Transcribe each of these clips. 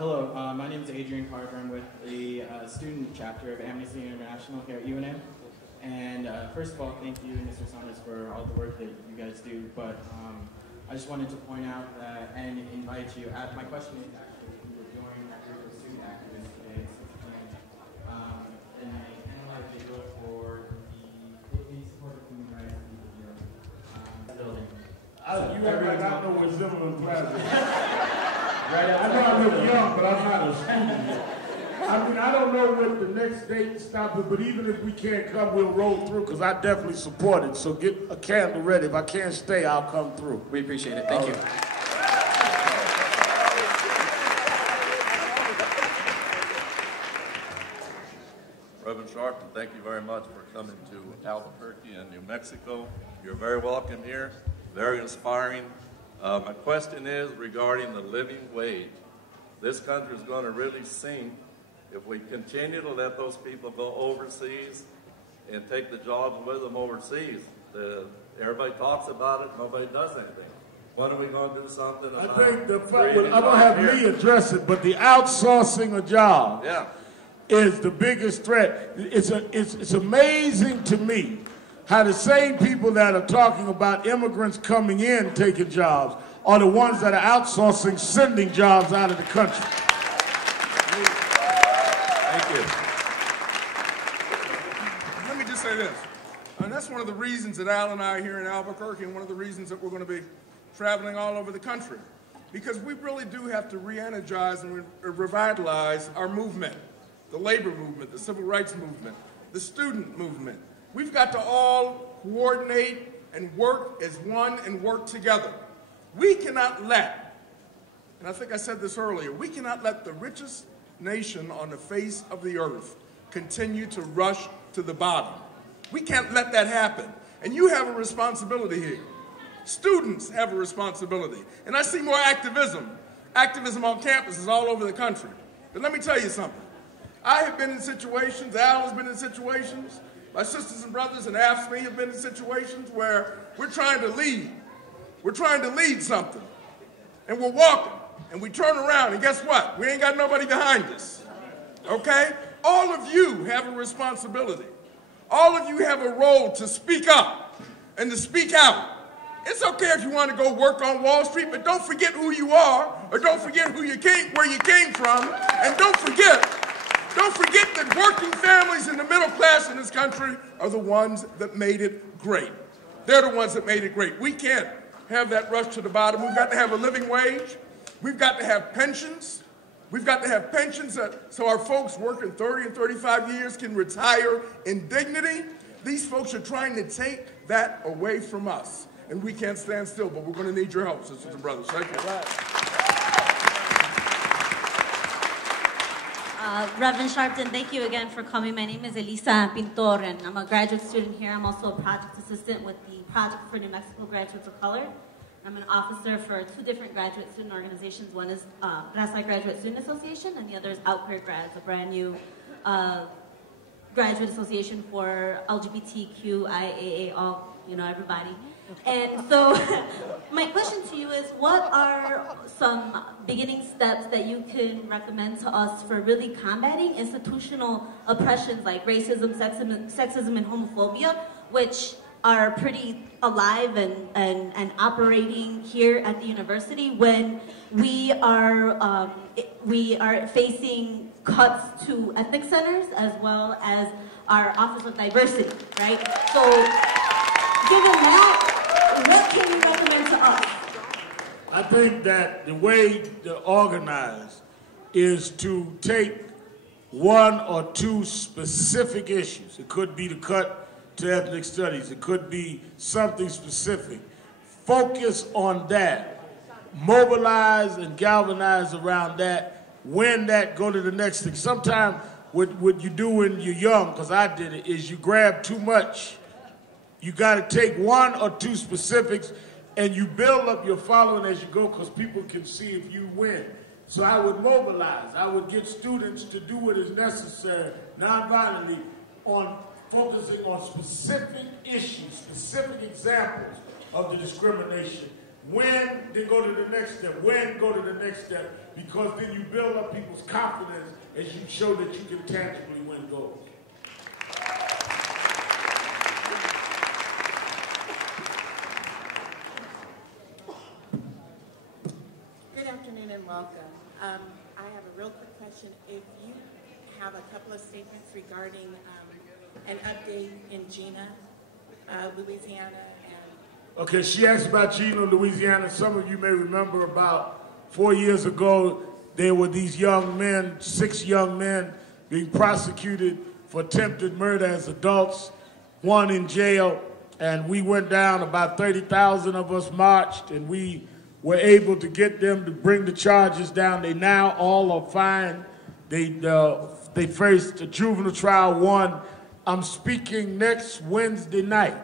Hello, my name is Adrian Carver. I'm with the student chapter of Amnesty International here at UNM. And first of all, thank you, Mr. Saunders, for all the work that you guys do. But I just wanted to point out that and invite you. My question is actually, we were doing a group of student activists today, and I analyzed the bill for the support of human rights in the building. You act like I know what Zimmerman classes. I know I look young, but I'm not a student yet. I mean, I don't know what the next date stop it, but even if we can't come, we'll roll through, because I definitely support it. So get a candle ready. If I can't stay, I'll come through. We appreciate it. Thank you. Reverend Sharpton, thank you very much for coming to Albuquerque and New Mexico. You're very welcome here, very inspiring. My question is regarding the living wage. This country is going to really sink if we continue to let those people go overseas and take the jobs with them overseas. Everybody talks about it, nobody does anything. When are we going to do something about it? I think the fact, I'm going to have Lee address it, but the outsourcing of jobs is the biggest threat. It's amazing to me how the same people that are talking about immigrants coming in taking jobs are the ones that are outsourcing, sending jobs out of the country. Thank you. Let me just say this. And that's one of the reasons that Al and I are here in Albuquerque, and one of the reasons that we're going to be traveling all over the country. Because we really do have to re-energize and revitalize our movement. The labor movement, the civil rights movement, the student movement. We've got to all coordinate and work as one and work together. We cannot let, and I think I said this earlier, we cannot let the richest nation on the face of the earth continue to rush to the bottom. We can't let that happen. And you have a responsibility here. Students have a responsibility. And I see more activism on campuses all over the country. But let me tell you something. I have been in situations, Al has been in situations, my sisters and brothers and AFSCME have been in situations where we're trying to lead. We're trying to lead something. And we're walking. And we turn around, and guess what? We ain't got nobody behind us. Okay? All of you have a responsibility. All of you have a role to speak up and to speak out. It's okay if you want to go work on Wall Street, but don't forget who you are, or don't forget where you came from, and don't forget that working families in the middle class in this country are the ones that made it great. They're the ones that made it great. We can't have that rush to the bottom. We've got to have a living wage. We've got to have pensions. We've got to have pensions so our folks working 30 and 35 years can retire in dignity. These folks are trying to take that away from us. And we can't stand still, but we're going to need your help, sisters and brothers. Thank you. Reverend Sharpton, thank you again for coming. My name is Elisa Pintor, and I'm a graduate student here. I'm also a project assistant with the Project for New Mexico Graduates of Color. I'm an officer for two different graduate student organizations. One is Grassroots Graduate Student Association, and the other is Outcare Grads, a brand new graduate association for LGBTQIAA, all, everybody. And so my question to you is, what are some beginning steps that you can recommend to us for really combating institutional oppressions like racism, sexism, and homophobia, which are pretty alive and operating here at the university when we are facing cuts to ethnic centers as well as our Office of Diversity, right? So given that, what can you recommend to us? I think that the way to organize is to take one or two specific issues. It could be the cut to ethnic studies. It could be something specific. Focus on that. Mobilize and galvanize around that. Win that, go to the next thing. Sometimes what you do when you're young, because I did it, is you grab too much. You got to take one or two specifics and you build up your following as you go, because people can see if you win. So I would mobilize. I would get students to do what is necessary, nonviolently, on focusing on specific issues, specific examples of the discrimination When, then go to the next step. When, go to the next step. Because then you build up people's confidence as you show that you can tangibly win goals. Good afternoon and welcome. I have a real quick question. If you have a couple of statements regarding an update in Gina, Louisiana, and... Okay, she asked about Gina, Louisiana. Some of you may remember about 4 years ago, there were these young men, 6 young men, being prosecuted for attempted murder as adults, 1 in jail, and we went down, about 30,000 of us marched, and we were able to get them to bring the charges down. They now all are fine. They faced a juvenile trial 1. I'm speaking next Wednesday night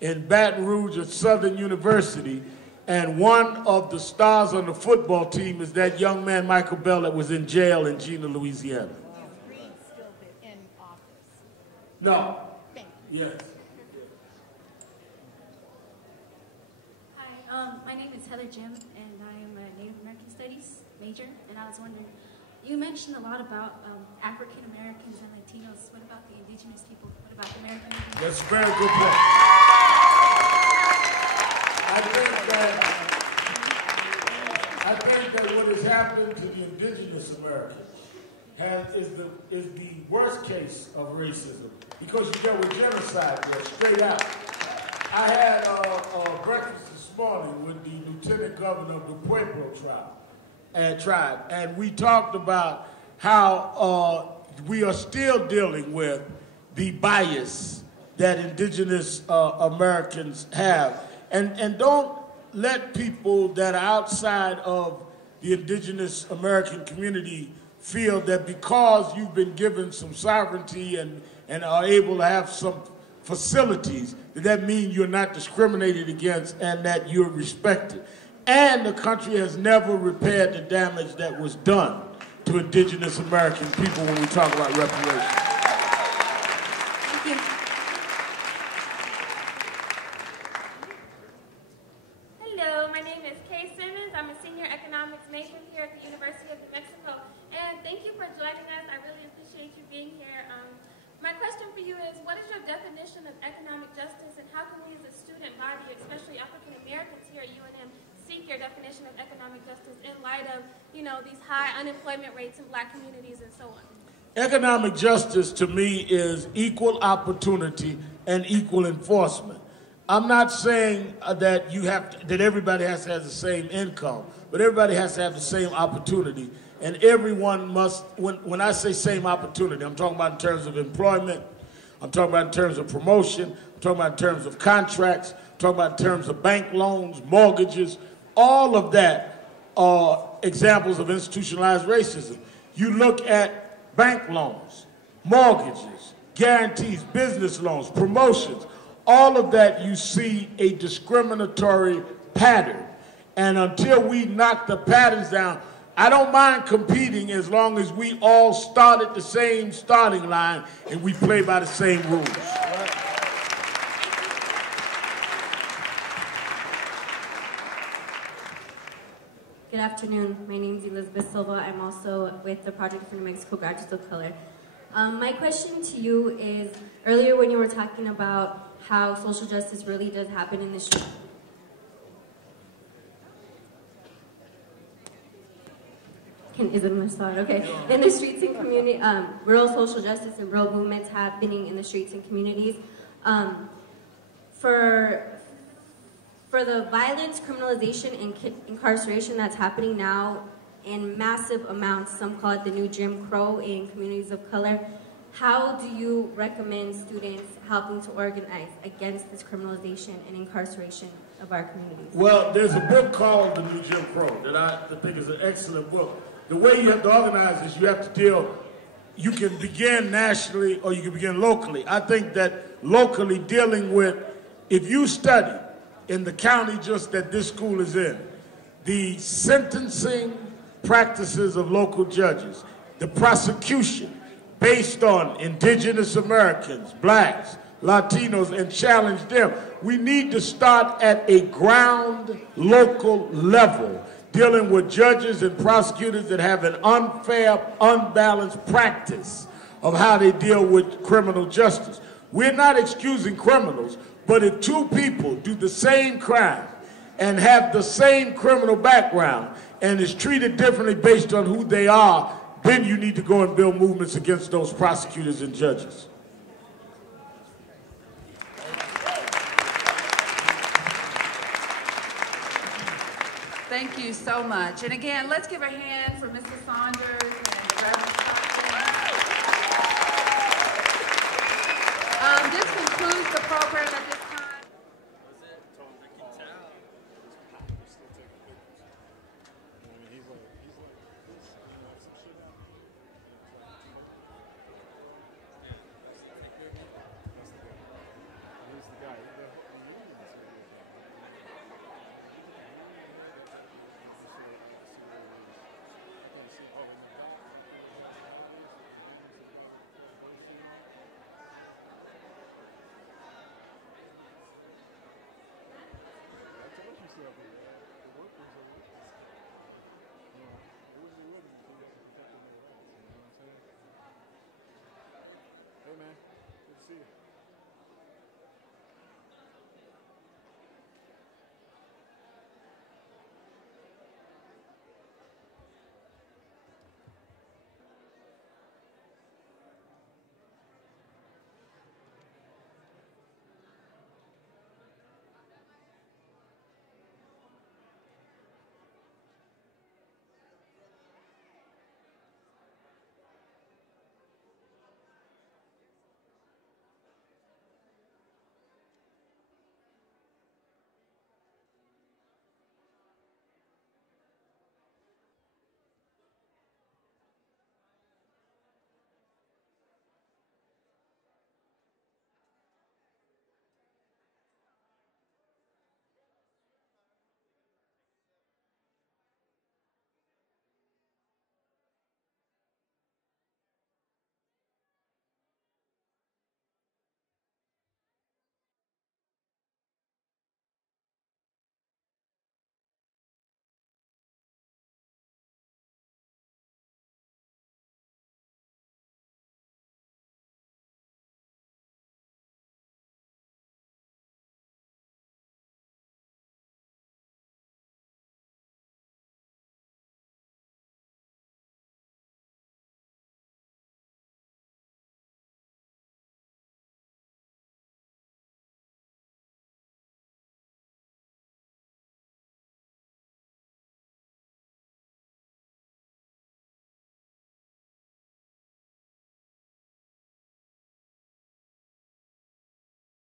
in Baton Rouge at Southern University, and one of the stars on the football team is that young man, Michael Bell, that was in jail in Gina, Louisiana. Is Reed still in office? No. Thank you. Yes. Hi, my name is Heather Jim, and I am a Native American Studies major, and I was wondering, you mentioned a lot about African Americans and Latinos. What about the indigenous people? What about the American Indians? That's a very good point. I think that what has happened to the indigenous Americans is the worst case of racism, because you get with genocide there, straight out. I had breakfast this morning with the Lieutenant Governor of the Pueblo tribe, and we talked about how we are still dealing with the bias that indigenous Americans have. And don't let people that are outside of the indigenous American community feel that because you've been given some sovereignty and are able to have some facilities, that means you're not discriminated against and that you're respected. And the country has never repaired the damage that was done to indigenous American people when we talk about reparations. Thank you. Hello, my name is Kay Simmons. I'm a senior economics major here at the University of New Mexico. And thank you for joining us. I really appreciate you being here. My question for you is, what is your definition of economic justice, and how can we as a student body, especially African Americans here at UNM, seek your definition of economic justice in light of, you know, these high unemployment rates in black communities and so on? Economic justice to me is equal opportunity and equal enforcement. I'm not saying that that everybody has to have the same income, but everybody has to have the same opportunity. And everyone must, when I say same opportunity, I'm talking about in terms of employment, I'm talking about in terms of promotion, I'm talking about in terms of contracts, I'm talking about in terms of bank loans, mortgages. All of that are examples of institutionalized racism. You look at bank loans, mortgages, guarantees, business loans, promotions, all of that you see a discriminatory pattern. And until we knock the patterns down, I don't mind competing as long as we all start at the same starting line and we play by the same rules. Good afternoon. My name is Elizabeth Silva. I'm also with the Project for New Mexico Graduates of Color. My question to you is, earlier when you were talking about how social justice really does happen in the street. Is it in the slide? Okay. In the streets and community, real social justice and real movements happening in the streets and communities. For the violence, criminalization, and incarceration that's happening now in massive amounts, some call it the new Jim Crow in communities of color, how do you recommend students helping to organize against this criminalization and incarceration of our communities? Well, there's a book called The New Jim Crow that I think is an excellent book. The way you have to organize is you have to you can begin nationally or you can begin locally. I think that locally dealing with, if you study in the county just that this school is in, the sentencing practices of local judges, the prosecution based on indigenous Americans, blacks, Latinos and challenge them. We need to start at a ground local level, dealing with judges and prosecutors that have an unfair, unbalanced practice of how they deal with criminal justice. We're not excusing criminals, but if two people do the same crime and have the same criminal background and is treated differently based on who they are, then you need to go and build movements against those prosecutors and judges. Thank you so much. And again, let's give a hand for Mr. Saunders and the Reverend Sharpton. This concludes the program at this